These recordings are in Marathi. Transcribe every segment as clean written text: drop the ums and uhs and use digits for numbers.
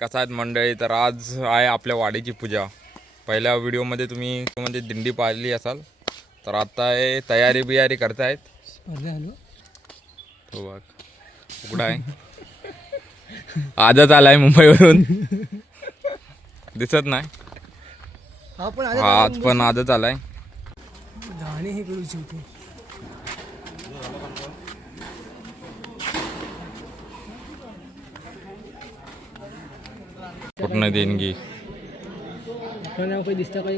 कसा आहेत मंडळी, तर आज आहे आपल्या वाडीची पूजा. पहिल्या व्हिडिओमध्ये तुम्ही म्हणजे दिंडी पाहिली असाल, तर आता हे तयारी बियारी करतायत. तो बघ उघडा आहे, आजच आलाय मुंबईवरून. दिसत नाही, आज पण आजच आलाय. पूर्ण देणगी दिसतं काही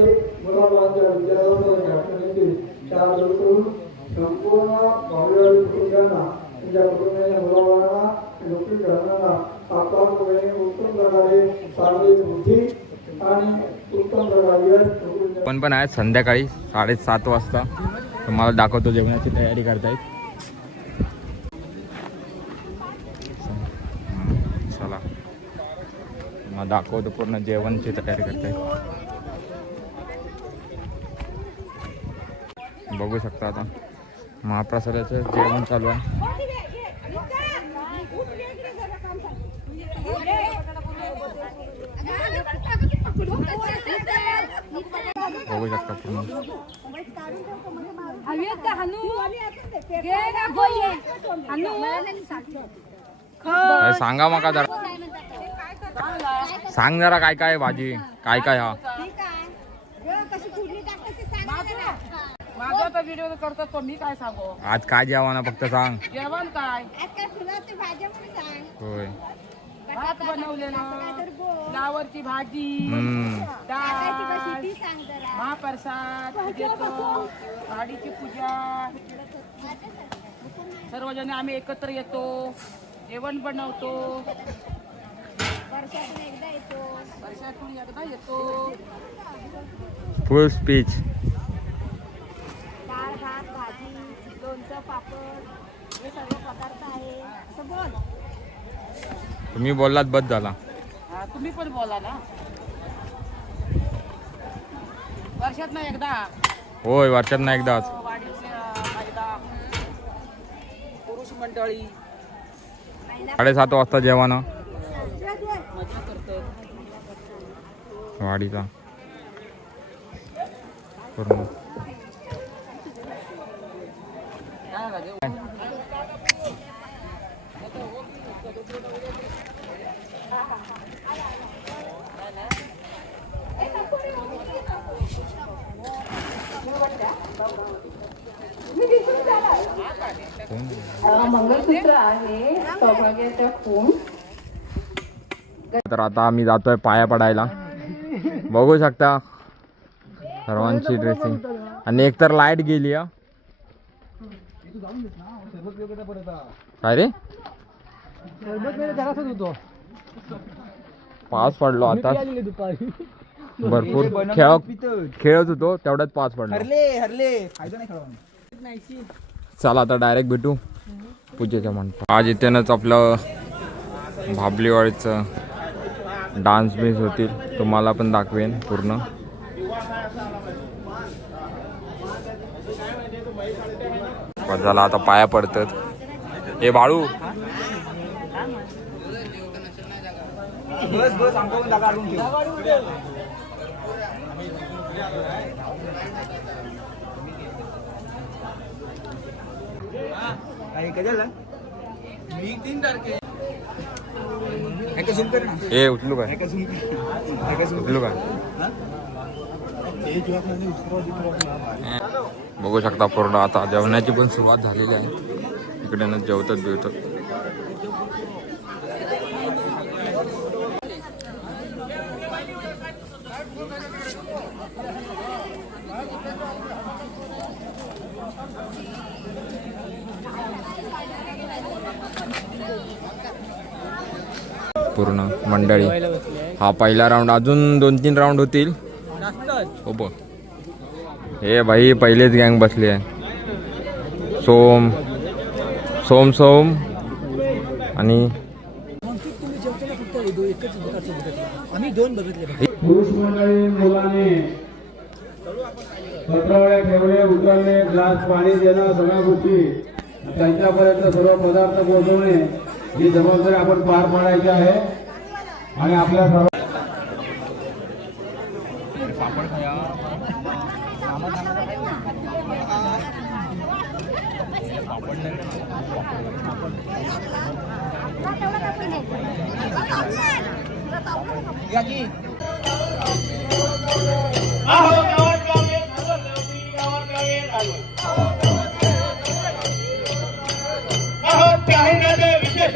ठिकाणी मुलाबाळांच्या विद्यार्थ्यांच्या घटनेचे चार करून संपूर्ण भाववाडी कुटुंबियांना त्यांच्या कुटुंबाच्या मुलाबाळांना नोकरी करणाऱ्यांना सातारमध्ये उत्तम प्रकारे शारीरिक बुद्धी आणि उत्तम प्रकारे पण आहे संध्याकाळी 7:30 वाजता तुम्हाला दाखवतो जेवणाची तयारी करतायत. चला मग दाखवतो पूर्ण जेवणची तयारी करतायत. बघू शकता आता महाप्रसादाचं जेवण चालू आहे. बघू शकता पूर्ण सांगा मका जरा सांग जरा काय काय भाजी काय काय हा माझा तर व्हिडिओ करतो तो मी काय सांगू आज काय जेवण फक्त सांग. जेवण काय होय भात बनवलेला फ्लावरची भाजी डाळ महाप्रसाद देतो गाडीची पूजा सर्वजण आम्ही एकत्र येतो जेवण बनवतो वर्षातून एकदा येतो. फुल स्पीच डाळ भात भाजी लोणचं पापड हे सर्व पदार्थ आहे असं बोल. तुम्ही बोललात बस झाला. तुम्ही पण बोला ना. वर्षात ना एकदा होय वर्षात ना एकदाच. वाडीतल्या एकदा पुरुष मंडळी 7:30 वाजता जेवण मजा करतात. वाडीचा पूर्ण मंगळसूत्र आहे सौभाग्याचा खून. तर आता आम्ही जातोय पाया पडायला. बघू शकता सर्वांची ड्रेसिंग आणि एकतर लाईट गेली. काय रे पाऊस पडलो आता भरपूर खेळत होतो तेवढ्यात पाऊस पडला. चला आता डायरेक्ट भेटू पूजेच्या मंडपात. आज इथेनच आपलं भाबलीवाडीचं डान्स बीन्स होतील तुम्हाला पण दाखवेन पूर्ण. झाला आता पाया पडतात. ए बाळू बस बस आमचा पण जागा अडून ठेव. काय कशाला मी 3 तारखे एका झूम कर ना. ए उठलो काय एका झूम एका झूम उठलो काय बघू शकता पूर्ण. आता जेवणाची पण सुरुवात झालेली आहे. इकडे ना जेवतात बिवतात. पूर्ण मंडळी हा पहिला राऊंड. अजून 2-3 राऊंड होतील. हो हे भाई पहिलेच गँग बसली आहे. सोम सोम सोम आणि आम्ही 2 बघितले. पुरुष मंडळी मुलाने पत्रावळ्या ठेवले उतरले ग्लास पाणी देणं सगळ्या गोष्टी त्यांच्यापर्यंत सर्व पदार्थ पोहोचवणे ही जबाबदारी आपण पार पाडायची आहे. आणि आपल्या सर्व विशेष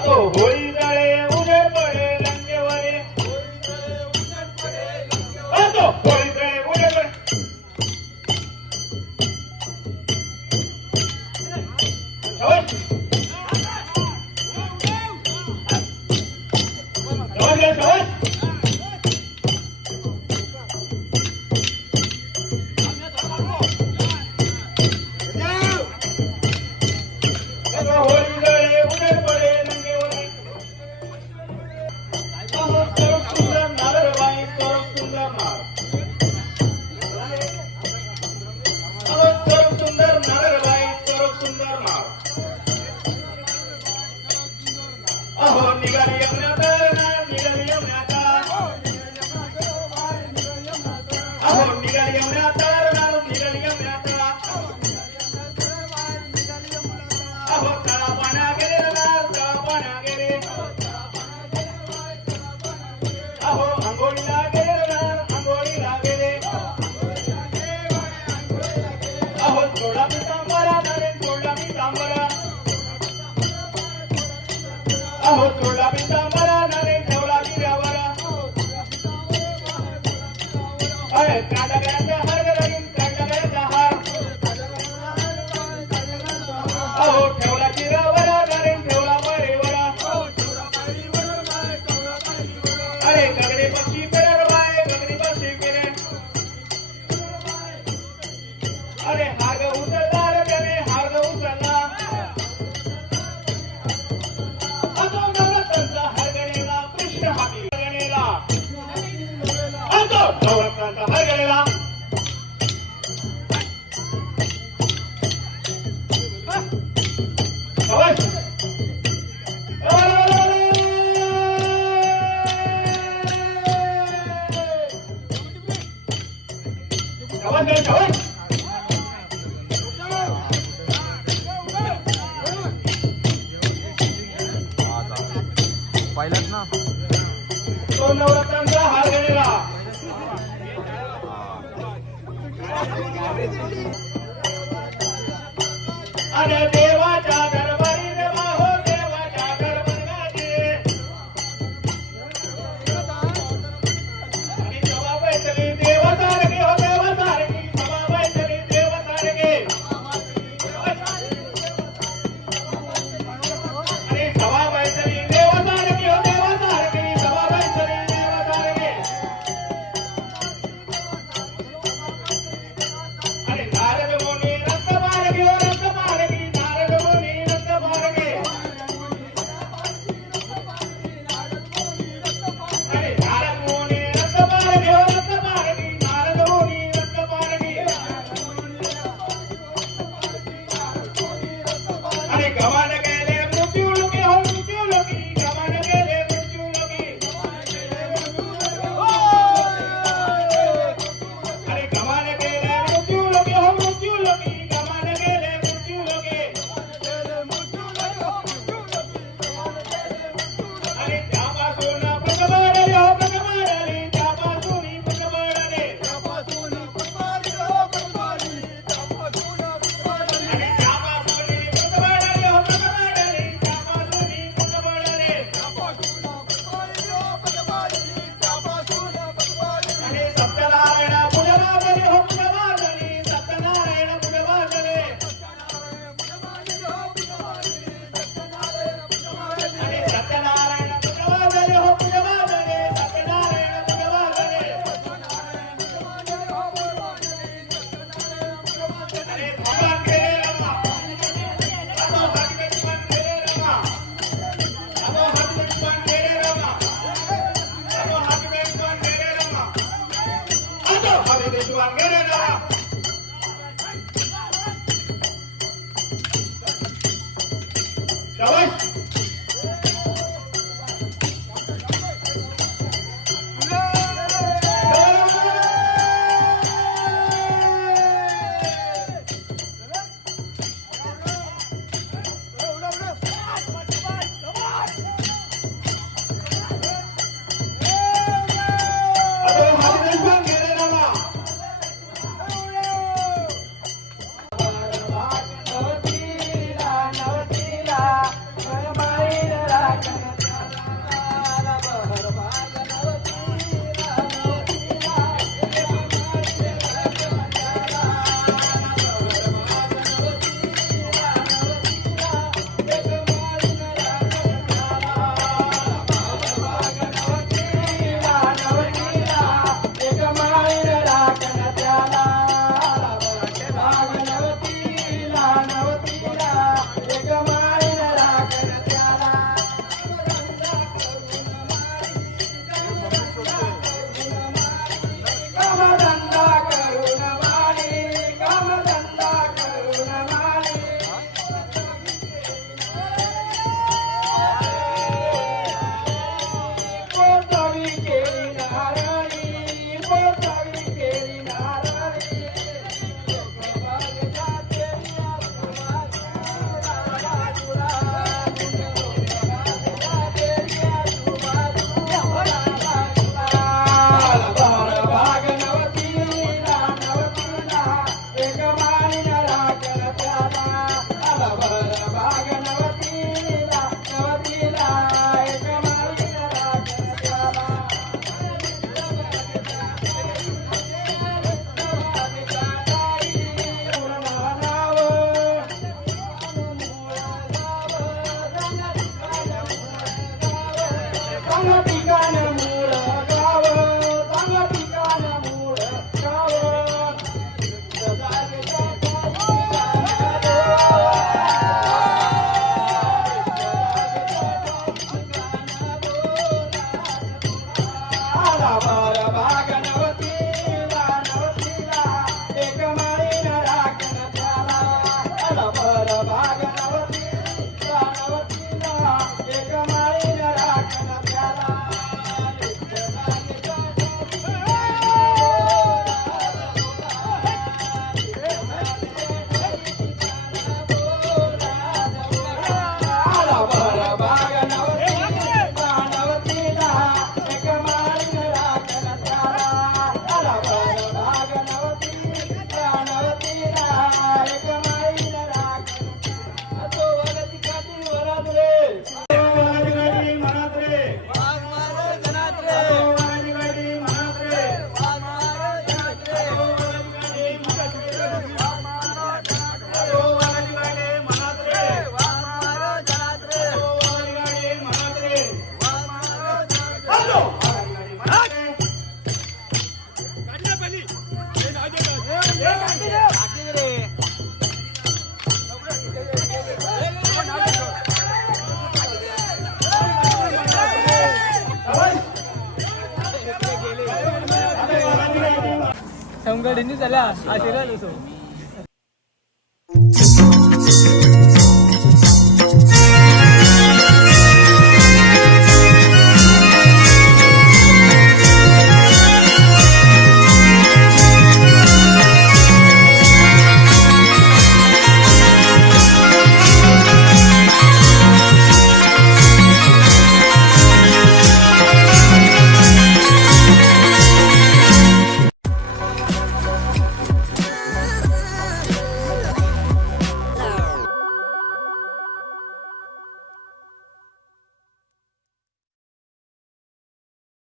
अगो होळी जळे उजेड पडे लंकेवरे अगो होळी जळे उजेड पडे शाबास शाबास पहिलाच ना तो नवरत्नांचा हार घालेला अरे देवाच्या दरबारी देवा हो देवाच्या दरबाराचे आणि सभा बैठली देवासारखी हो देवासारखी सभा बैठली देवासारखी आणि सभा बैठली देवासारखी हो देवासारखी सभा बैठली देवासारखी आणि नारद मुनी रत्नमार्गी हो रत्नमार्गी नारद मुनी रत्नमार्गी आणि नारद मुनी रत्नमार्गी हो रत्नमार्गी नारद मुनी रत्नमार्गी आणि गमन गेले मृत्यू लोकी हो मृत्यू लोकी गमन गेले मृत्यू लोकी आणि गमन गेले मृत्यू लोकी हो मृत्यू लोकी गमन गेले मृत्यू लोकी आणि त्यापासून प्रगमाडले हो प्रगमाडले त्यापासून प्रगमाडले आणि त्यापासून प्रगमाडले हो प्रगमाडले त्यापासून आणि सत्यनारायण पूजनागले हो पूजनागले सत्यनारायण पूजनागले आणि सत्यनारायण पूजनागले हो पूजनागले सत्यनारायण पूजनागले आणि भगवान गेले रमा अबो हाती लक्ष्मण गेले रमा अबो हाती लक्ष्मण गेले रमा अबो हाती लक्ष्मण गेले रमा अबो हाती लक्ष्मण गेले रमा शाबास अबो हाती लक्ष्मण गेले रमा नवतीला नवतीला गंगडींनी झाला आशीर्वाद असो